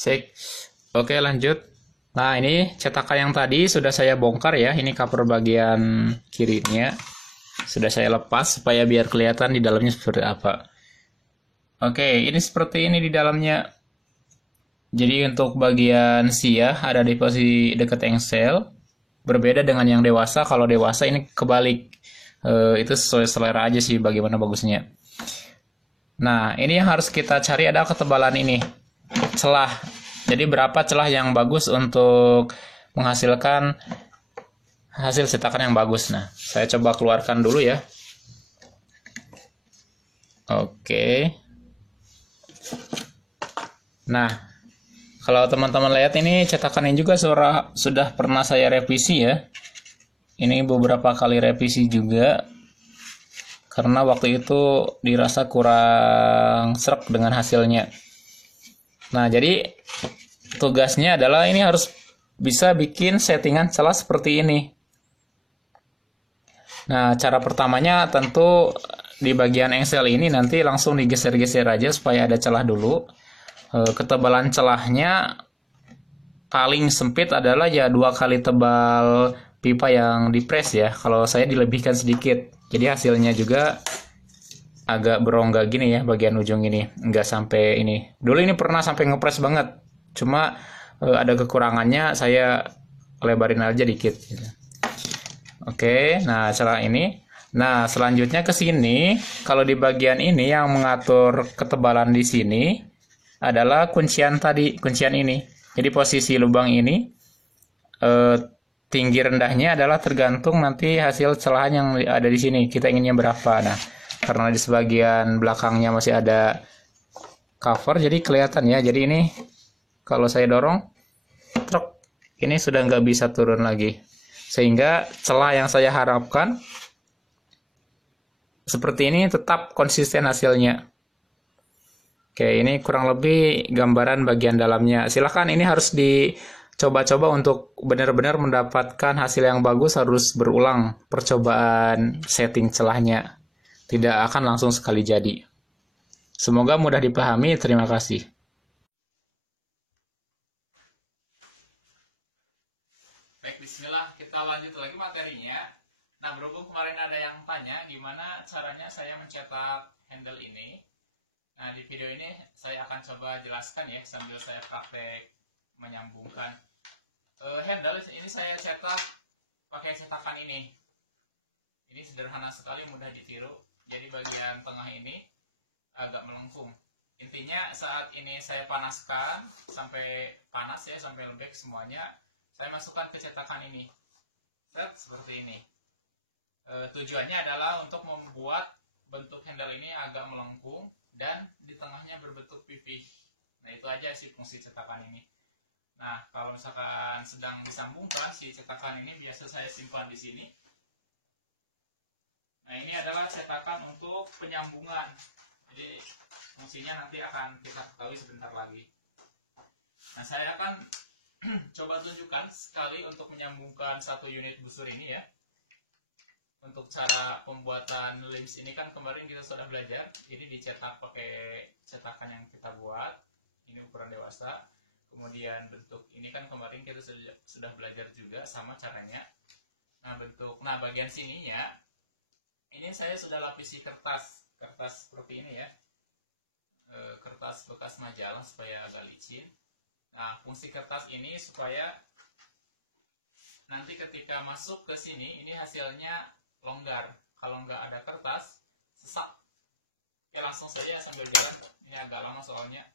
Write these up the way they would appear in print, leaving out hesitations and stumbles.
Cek. Oke, lanjut. Nah, ini cetakan yang tadi sudah saya bongkar ya. Ini cover bagian kirinya. Sudah saya lepas supaya biar kelihatan di dalamnya seperti apa. Oke, ini seperti ini di dalamnya. Jadi untuk bagian sia ada di posisi dekat engsel. Berbeda dengan yang dewasa. Kalau dewasa ini kebalik. Itu sesuai selera aja sih bagaimana bagusnya. Nah, ini yang harus kita cari adalah ketebalan ini. Celah. Jadi berapa celah yang bagus untuk menghasilkan hasil cetakan yang bagus. Nah, saya coba keluarkan dulu ya. Oke. Nah, kalau teman-teman lihat ini cetakan ini juga sudah pernah saya revisi ya. Ini beberapa kali revisi juga. Karena waktu itu dirasa kurang srek dengan hasilnya. Nah, jadi tugasnya adalah ini harus bisa bikin settingan celah seperti ini. Nah, cara pertamanya tentu di bagian engsel ini nanti langsung digeser-geser aja supaya ada celah dulu. Ketebalan celahnya paling sempit adalah ya 2 kali tebal pipa yang dipres ya. Kalau saya dilebihkan sedikit. Jadi hasilnya juga agak berongga gini ya bagian ujung ini. Nggak sampai ini. Dulu ini pernah sampai ngepres banget. Cuma ada kekurangannya, saya lebarin aja dikit. Oke, nah celah ini. Nah, selanjutnya ke sini. Kalau di bagian ini yang mengatur ketebalan di sini adalah kuncian tadi, kuncian ini. Jadi posisi lubang ini tinggi rendahnya adalah tergantung nanti hasil celahan yang ada di sini. Kita inginnya berapa. Nah, karena di sebagian belakangnya masih ada cover, jadi kelihatan ya. Jadi ini kalau saya dorong, truk, ini sudah nggak bisa turun lagi. Sehingga celah yang saya harapkan seperti ini tetap konsisten hasilnya. Oke, ini kurang lebih gambaran bagian dalamnya. Silahkan ini harus dicoba-coba untuk benar-benar mendapatkan hasil yang bagus, harus berulang percobaan setting celahnya. Tidak akan langsung sekali jadi. Semoga mudah dipahami. Terima kasih. Baik, bismillah. Kita lanjut lagi materinya. Nah, berhubung kemarin ada yang tanya gimana caranya saya mencetak handle ini. Nah, di video ini saya akan coba jelaskan ya sambil saya praktek menyambungkan. Handle ini saya cetak pakai cetakan ini. Ini sederhana sekali, mudah ditiru. Jadi bagian tengah ini agak melengkung. Intinya saat ini saya panaskan sampai panas ya, sampai lembek semuanya. Saya masukkan ke cetakan ini. Set, seperti ini. Tujuannya adalah untuk membuat bentuk handle ini agak melengkung dan di tengahnya berbentuk pipih. Nah, itu aja sih fungsi cetakan ini. Nah, kalau misalkan sedang disambungkan, si cetakan ini biasa saya simpan di sini. Nah, ini adalah cetakan untuk penyambungan. Jadi, fungsinya nanti akan kita ketahui sebentar lagi. Nah, saya akan coba tunjukkan sekali untuk menyambungkan satu unit busur ini ya. Untuk cara pembuatan lims ini kan kemarin kita sudah belajar. Ini dicetak pakai cetakan yang kita buat. Ini ukuran dewasa. Kemudian bentuk ini kan kemarin kita sudah belajar juga sama caranya. Nah, bagian sininya ini saya sudah lapisi kertas seperti ini ya. Kertas bekas majalah supaya agak licin. Nah, fungsi kertas ini supaya nanti ketika masuk ke sini ini hasilnya longgar. Kalau nggak ada kertas, sesak. Oke, langsung saja sambil jalan. Ini agak lama soalnya.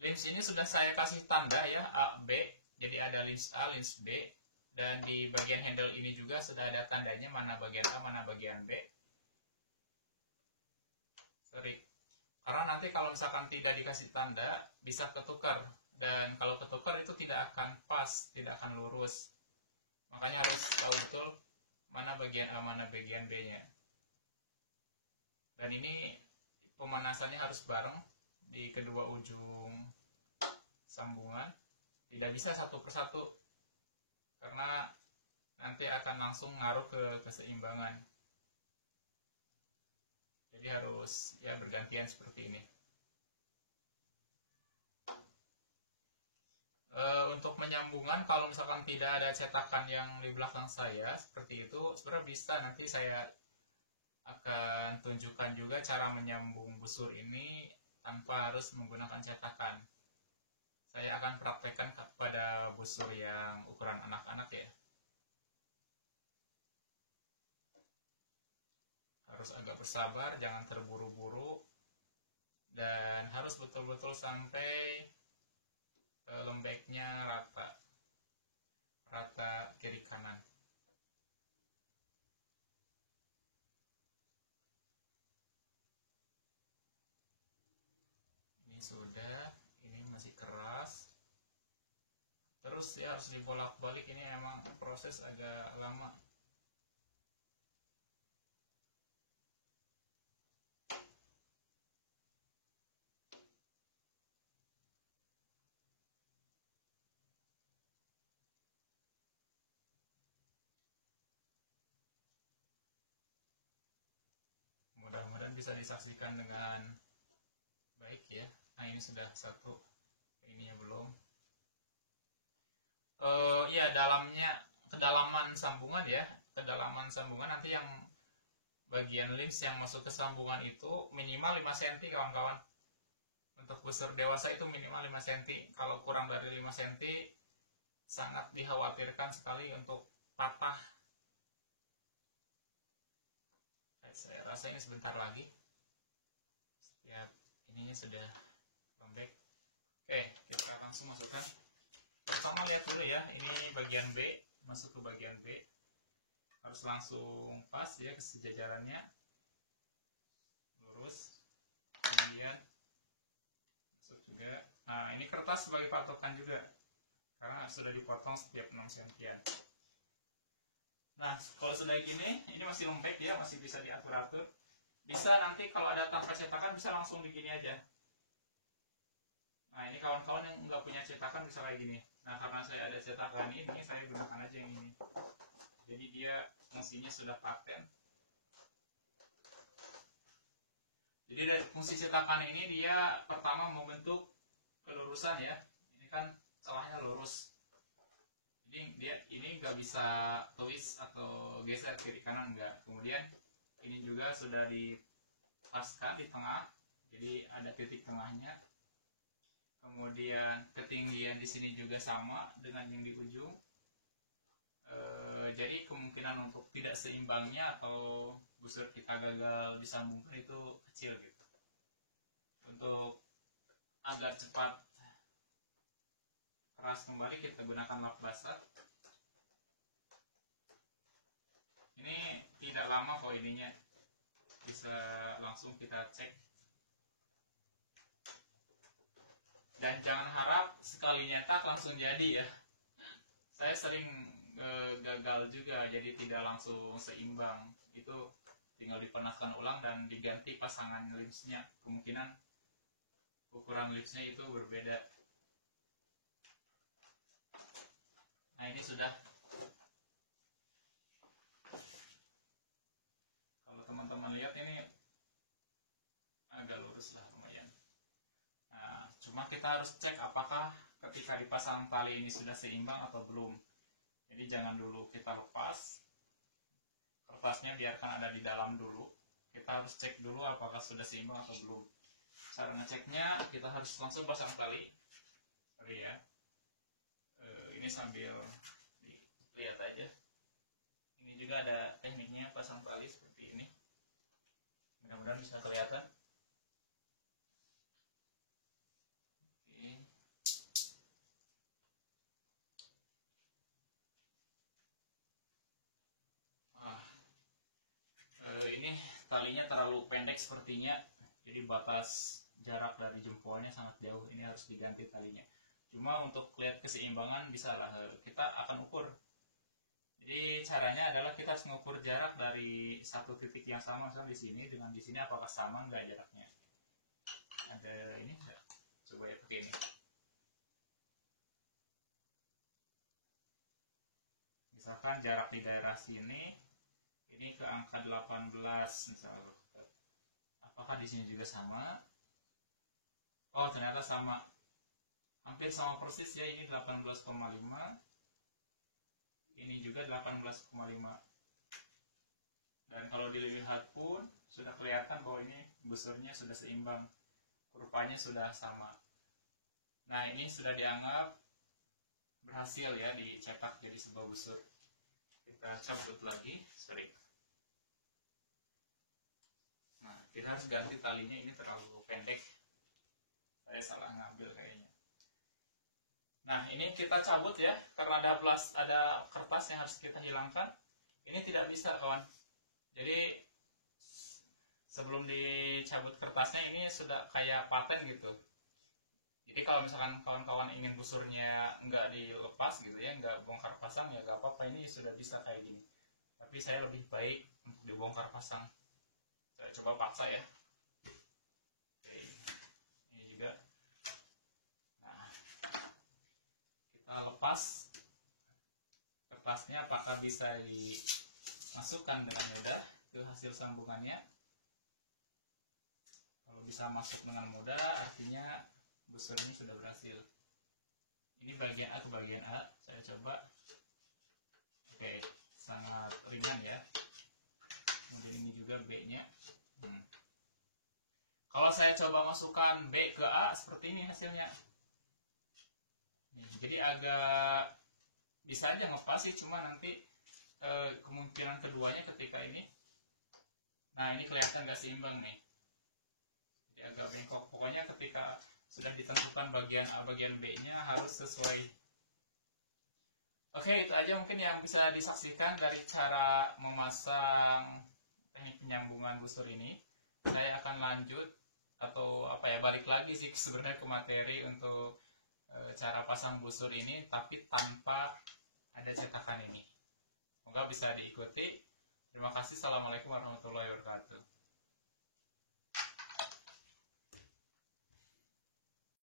Lims ini sudah saya kasih tanda ya, A, B. Jadi ada lims A, lims B. Dan di bagian handle ini juga sudah ada tandanya mana bagian A, mana bagian B. Sorry. Karena nanti kalau misalkan tidak dikasih tanda, bisa ketukar. Dan kalau ketukar itu tidak akan pas, tidak akan lurus. Makanya harus tahu betul mana bagian A, mana bagian B-nya. Dan ini pemanasannya harus bareng di kedua ujung sambungan. Tidak bisa satu persatu. Karena nanti akan langsung ngaruh ke keseimbangan. Jadi harus ya bergantian seperti ini. Untuk menyambungan, kalau misalkan tidak ada cetakan yang di belakang saya seperti itu, sebenarnya bisa, nanti saya akan tunjukkan juga cara menyambung busur ini tanpa harus menggunakan cetakan. Saya akan praktekkan pada busur yang ukuran anak-anak ya. Harus agak bersabar, jangan terburu-buru, dan harus betul-betul sampai lembeknya rata kiri kanan. Ini sudah, ini masih keras. Terus ya harus dibolak-balik, ini emang proses agak lama. Mudah-mudahan bisa disaksikan dengan baik ya. Nah ini sudah satu, ininya belum. Ya kedalaman sambungan ya, kedalaman sambungan nanti yang bagian lins yang masuk ke sambungan itu minimal 5 cm kawan-kawan. Untuk busur dewasa itu minimal 5 cm. Kalau kurang dari 5 cm sangat dikhawatirkan sekali untuk patah. Saya rasa ini sebentar lagi. Ya, ininya sudah lembek. Oke, kita langsung masukkan. Pertama lihat dulu ya, ini bagian B, masuk ke bagian B. Harus langsung pas ya ke sejajarannya. Lurus. Kemudian masuk juga. Nah, ini kertas sebagai patokan juga. Karena sudah dipotong setiap 6 cm. Nah, kalau sudah gini, ini masih lembek ya, masih bisa diatur-atur. Bisa nanti kalau ada tanpa cetakan bisa langsung begini aja. Nah, ini kawan-kawan yang nggak punya cetakan bisa kayak gini. Nah, karena saya ada cetakan ini, saya gunakan aja yang ini. Jadi dia fungsinya sudah paten. Jadi dari fungsi cetakan ini dia pertama membentuk kelurusan ya. Ini kan celahnya lurus. Jadi dia ini nggak bisa twist atau geser kiri kanan, enggak. Kemudian ini juga sudah dipaskan di tengah, jadi ada titik tengahnya. Kemudian ketinggian di sini juga sama dengan yang di ujung. Jadi kemungkinan untuk tidak seimbangnya atau busur kita gagal disambungkan itu kecil gitu. Untuk agar cepat keras kembali kita gunakan lap basah. Ini tidak lama kok ininya, bisa langsung kita cek. Dan jangan harap sekali nyetak langsung jadi ya. Saya sering gagal juga, jadi tidak langsung seimbang. Itu tinggal dipanaskan ulang dan diganti pasangan linsnya. Kemungkinan ukuran linsnya itu berbeda. Nah ini sudah. Kalau teman-teman lihat ini agak lurus lah lumayan. Nah, cuma kita harus cek apakah ketika dipasang tali ini sudah seimbang atau belum. Jadi jangan dulu kita lepas. Kertasnya biarkan ada di dalam dulu. Kita harus cek dulu apakah sudah seimbang atau belum. Cara ngeceknya kita harus langsung pasang tali. Sorry ya. Ini sambil lihat aja. Ini juga ada tekniknya pasang tali seperti ini. Mudah-mudahan bisa kelihatan. Ini talinya terlalu pendek sepertinya, jadi batas jarak dari jempolnya sangat jauh. Ini harus diganti talinya. Cuma untuk lihat keseimbangan bisa lah, kita akan ukur. Jadi caranya adalah kita harus mengukur jarak dari satu titik yang sama, misalnya di sini dengan di sini apakah sama nggak jaraknya. Ada ini enggak? Coba ya pakai ini. Misalkan jarak di daerah sini ini ke angka 18 misalnya. Apakah di sini juga sama? Oh, ternyata sama. Hampir sama persis ya, ini 18,5. Ini juga 18,5. Dan kalau dilihat pun sudah kelihatan bahwa ini busurnya sudah seimbang. Kurvanya sudah sama. Nah, ini sudah dianggap berhasil ya dicetak jadi sebuah busur. Kita cabut lagi, sorry. Nah, kita harus ganti talinya, ini terlalu pendek. Saya salah ngambil kayaknya. Nah, ini kita cabut ya, karena ada kertas yang harus kita hilangkan. Ini tidak bisa, kawan. Jadi sebelum dicabut kertasnya ini sudah kayak paten gitu. Jadi kalau misalkan kawan-kawan ingin busurnya nggak dilepas gitu ya, nggak bongkar pasang ya nggak apa-apa, ini sudah bisa kayak gini. Tapi saya lebih baik untuk dibongkar pasang. Saya coba paksa ya. Oke, ini juga. Nah, kita lepas kertasnya, apakah bisa dimasukkan dengan mudah ke hasil sambungannya. Kalau bisa masuk dengan mudah, artinya busur ini sudah berhasil. Ini bagian A ke bagian A, saya coba. Oke, sangat ringan ya. Kemudian ini juga B-nya. Kalau saya coba masukkan B ke A, seperti ini hasilnya. Jadi agak bisa aja ngepas sih, cuma nanti kemungkinan keduanya ketika ini. Nah, ini kelihatan gak seimbang nih. Jadi agak bengkok. Pokoknya ketika sudah ditentukan bagian A, bagian B-nya harus sesuai. Oke, itu aja mungkin yang bisa disaksikan dari cara memasang teknik penyambungan busur ini. Saya akan lanjut atau balik lagi sih sebenarnya ke materi untuk cara pasang busur ini, tapi tanpa ada cetakan ini. Semoga bisa diikuti. Terima kasih. Assalamualaikum warahmatullahi wabarakatuh.